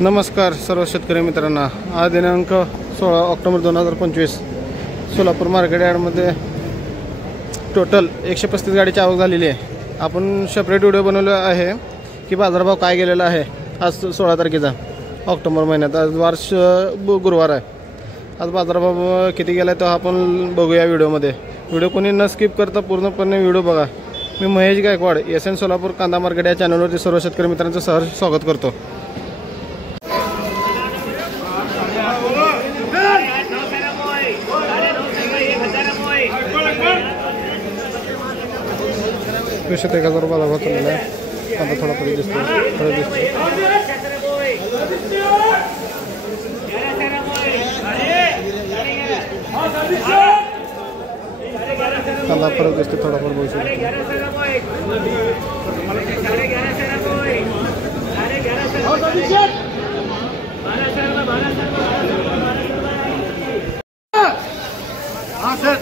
नमस्कार सर्व शेतकरी मित्रांना। आज दिनांक 16 ऑक्टोबर 2025 सोलापूर मार्केट यार्डमध्ये टोटल 135 गाडीची आवक झालेली आहे। आपण सेपरेट व्हिडिओ बनवला आहे की बाजारभाव काय गेलेला आहे आज 16 तारखेचा ऑक्टोबर महिन्यात। आज गुरुवार आहे। आज बाजारभाव किती गेला तो आपण बघूया व्हिडिओमध्ये। व्हिडिओ कोणी न स्किप करता पूर्णपणे व्हिडिओ बघा। मी महेश गायकवाड SN सोलापूर कांदा मार्केट या चॅनलवरती सर्व शेतकरी मित्रांचं सहर्ष स्वागत करतो। विषय 1000 रुपये भाव चाललेला आहे। कांदा थोडा कमी दिसतो, थोडा दिसतो। कांदा फरक दिसतो थोडाफार बघू शकतो। हाँ सर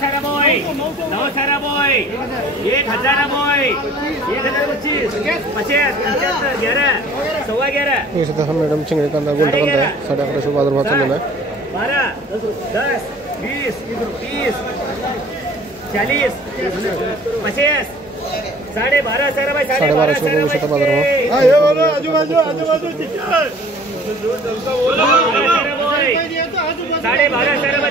7 बोय 9 बोय 1000 बोय 1025 11 हा मॅडम चिंगडी कांदा गुंटा कांदा आहे। 1150 बाजार भाव चाललेला आहे। 12 10 20 30 40 25 12.5 बाय 1250 बघू शकता बाजार भाव। आजूबाजू 12.5 बाय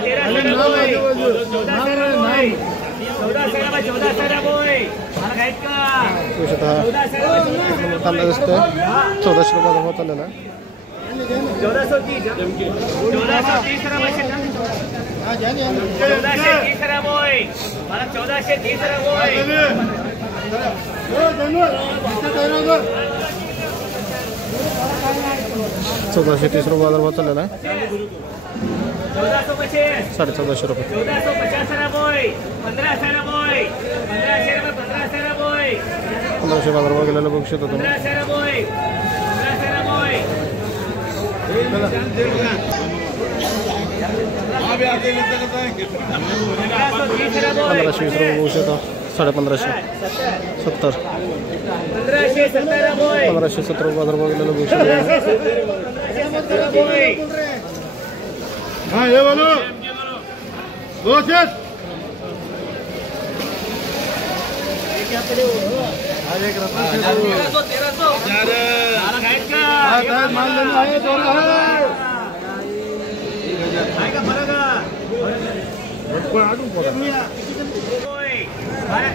14 बोय कांदा दिसतोय 1400 रुपये बाजार भाव चाललेला आहे। 1430 बोय मला 1430 बोय 1430 रुपये बाजार भाव चाललेला आहे। 1450 रुपये 1450 बोय 15 बोय 1500 बोय 1500 बाजार भाव गेलेला बघू शकता तुम्ही। 15 बोय 15 बोय 1520 रुपये बघू शकता। 1550 70 1570 बोय 1570 रुपये बाजार भाव गेलेला बघू शकता। हाँ ये बोलो बारह 13 बोय 14 बोय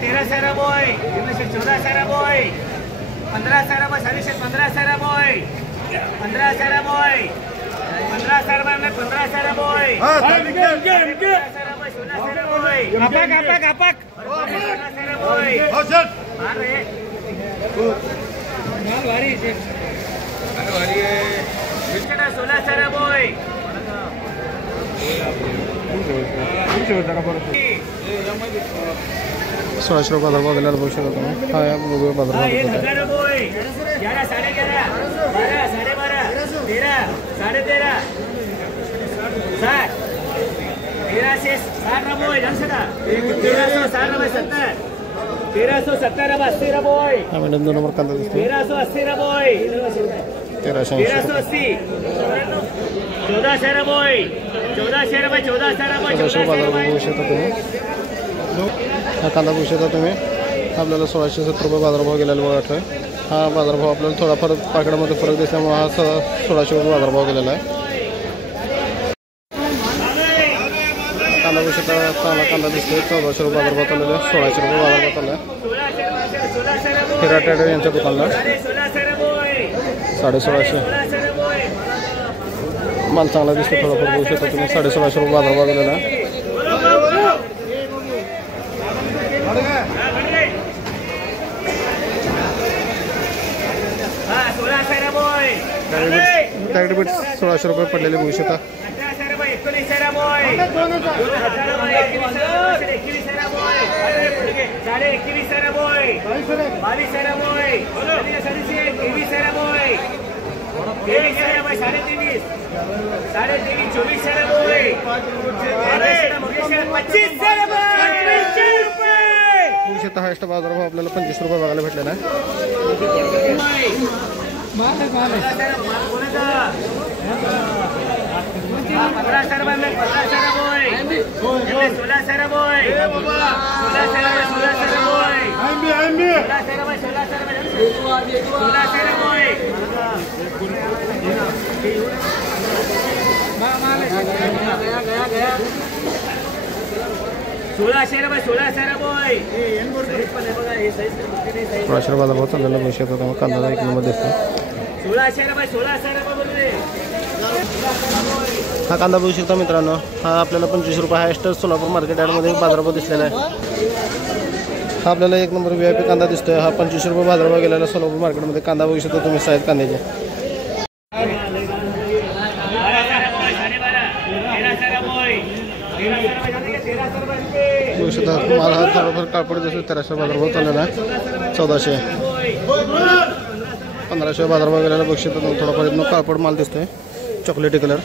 15 बोय 15 बोय 15 बोय 15 बोय 16 बोय 1600 रुपये बाजार भाव गेलेला बघू शकता तुम्ही। हा या बघूया बाजार भाव 11 बोय 11 11.5 12 12.5 13 13.5 7 1360 बोय 1360 बोय 70 1370 80 बोय हा मॅडम 2 नंबर कांदा दिसतो 1380 बोय 1380 1400 बोय 1400 बोय 1400 बोय 1400 बाजार भाव बघू शकता तुम्ही। हा कांदा बघू शकता तुम्ही। आपल्याला 1670 रुपये बाजार भाव गेलेला वाटतोय। हा बाजार भाव आपल्याला थोडाफार पाकड्यामध्ये फरक दिसल्यामुळे हा 1600 रुपये बाजार भाव गेलेला आहे। कांदा बघू शकता चांगला कांदा दिसतोय 1400 रुपये बाजार भाव चाललेला आहे। 1600 रुपये बाजार भाव चालला आहे हिरा ट्रेडर यांच्या दुकानला 1650 माल चांगला दिसतो थोडाफार बघू शकता तुम्ही। 1650 रुपये बाजार भाव गेलेला आहे। टॅगडी बीट 1600 रुपये पडलेले बघू शकता। 19 बोय 21 बोय 22 बोय 23 बोय 23 24 बोय 25 हायस्ट बाजारभाव आपल्याला 25 रुपये बघायला भेटलेला आहे। बाजार भाव चाललेला बघू शकता तुम्ही. कांदा 1 नंबर दिसतो. हा कांदा बघू शकता मित्रांनो. हा आपल्याला 25 रुपये हायस्ट सोलापूर मार्केट यार्डमध्ये बाजारभाव दिसलेला आहे. हा आपल्याला 1 नंबर VIP कांदा दिसतोय. हा 25 रुपये बाजारभाव गेलेला सोलापूर मार्केटमध्ये कांदा बघू शकता तुम्ही. साईज कांद्याचे बघू शकता. माल हा थोडाफार कापड दिसतो. 1300 बाजारभाव चाललेला आहे. 1400 1500 बाजारभाव गेलेला बघू शकता तुम्ही. थोडाफार इथून कापड माल दिसतोय चॉकलेटी कलर.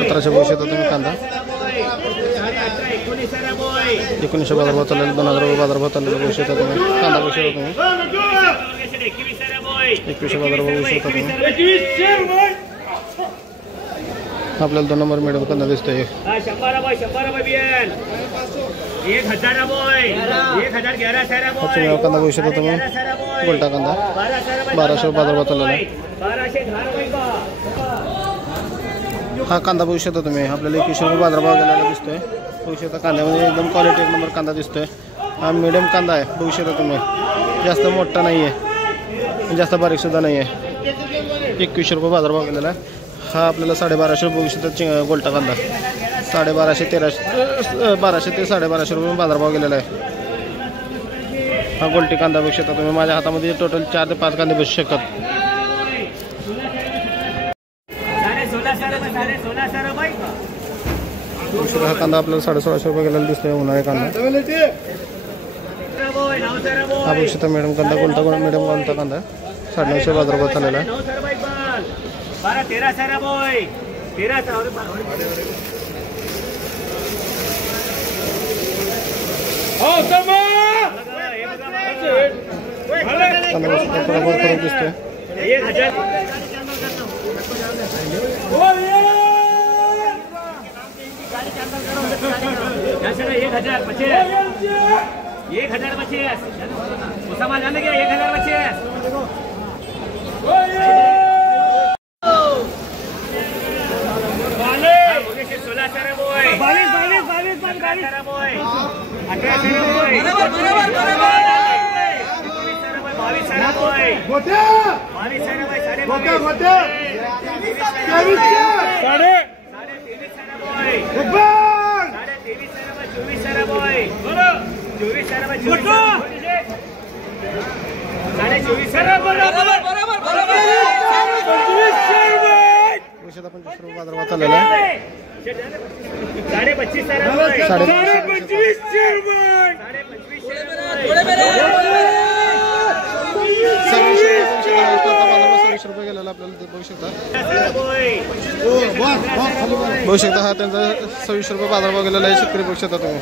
सतराशे बघू शकता तुम्ही कांदा. 1900 बाजारभाव चाललेला. 2000 रुपये बाजारभाव चाललेला बघू शकता तुम्ही. कांदा बघू शकता तुम्ही. 2100 बाजारभाव बघू शकता तुम्ही. आपल्याला 2 नंबर मिडियम कांदा दिसतोय. 100 रुपये 1000 रुपये 1011 कांदा बघू शकता तुम्ही. गोल्टा कांदा 1200 बाजारभाव चाललेला. हा कांदा बघू शकता तुम्ही. आपल्याला 2100 रुपये बाजारभाव गेलेला दिसतोय बघू शकता. कांद्यामध्ये एकदम क्वालिटी 1 नंबर कांदा दिसतोय. हा मिडियम कांदा आहे बघू शकता तुम्ही. जास्त मोठा नाही आहे जास्त बारीक सुद्धा नाही आहे. 2100 रुपये बाजारभाव गेलेला आहे. हा आपल्याला 1250 रुपये बघू शकता. गोल्टा कांदा 1250 1200 ते 1250 रुपये बाजारभाव गेलेला आहे. हा गोल्टी कांदा बघू शकता तुम्ही. माझ्या हातामध्ये टोटल 4 ते 5 कांदे बसू शकतात. हा कांदा आपल्याला 1650 रुपये गेलेला दिसतोय. उन्हाळी कांदा हा बघू शकता. मॅडम कांदा गोल्टा मॅडम गोल्टा कांदा 950 बाजारभाव चाललेला आहे. 1300 रुपये 1300 फरक दिसतोय. 1000 1050 उसामा जाने के 1050 बाजारभाव चाललेला आहे. 25,500 रुपये गेलेला आपल्याला बघू शकता. बघू शकता. हा त्यांचा 2600 रुपये बाजारभाव गेलेला आहे. शेतकरी बघू शकता तुम्ही.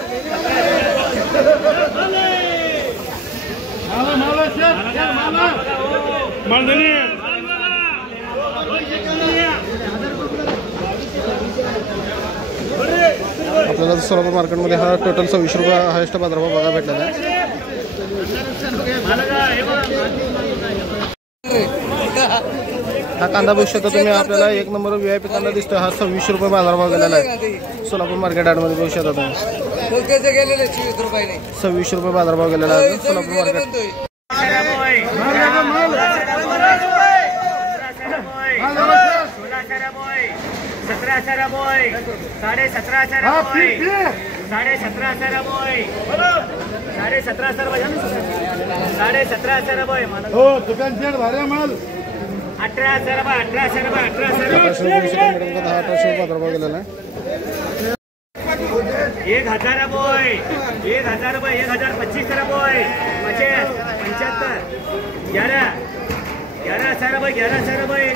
आपल्याला सोलापूर मार्केटमध्ये हा टोटल 2600 रुपये हायस्ट बाजारभाव बघा भेटलेला आहे. हा कांदा बघू शकता तुम्ही. आपल्याला 1 नंबर VIP कांदा दिसतोय. हा 2600 रुपये बाजारभाव गेलेला आहे सोलापूर मार्केट यार्डमध्ये बघू शकता तुम्ही. 2600 रुपये बाजारभाव गेलेला आहे सोलापूर मार्केट. 1700 रुपये 1750 रुपये 1750 रुपये 1750 रुपये 1750 रुपये हो दुकान शेड भारी माल 1800 रुपये 1800 रुपये 1800 बाजारभाव गेलेला आहे. 1000 रुपये 1000 रुपये 1025 रुपये 75 11 11 11 रुपये 11 रुपये